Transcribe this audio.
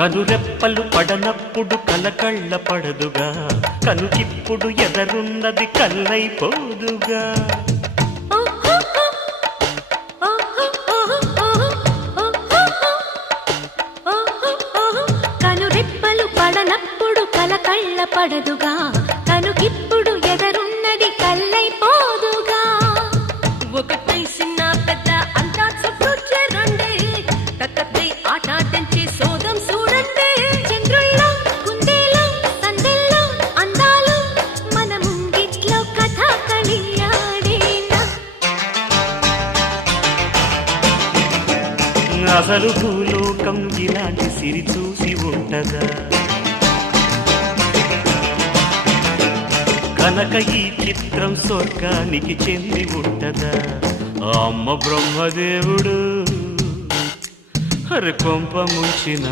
కనురెప్పలు పడనప్పుడు కలకళ్ళ పడదుగా, కనుకిప్పుడు ఎదరున్నది కల్లైపోదుగా. కనురెప్పలు పడనప్పుడు కలకళ్ళ పడదుగా, కనుకిప్పుడు ఎదరున్నది కల్లైపోదుగా. ఒకటై చిన్న పెద్ద అంతా చుట్టూ చేరండి, తక్కై ఆటాడించి సోదం చూడండి. చంద్రుల్లో కుందేలో సందెల్లో అందాలు మన ముంగిట్లో కథ కలియాడేనా. అసలు భూలోకం ఇలాంటి సిరి చూసి ఉంటదా, కనుక ఈ చిత్రం స్వర్గానికి చెంది ఉంటదా. అమ్మ బ్రహ్మదేవుడు అరే కొంప ముంచిన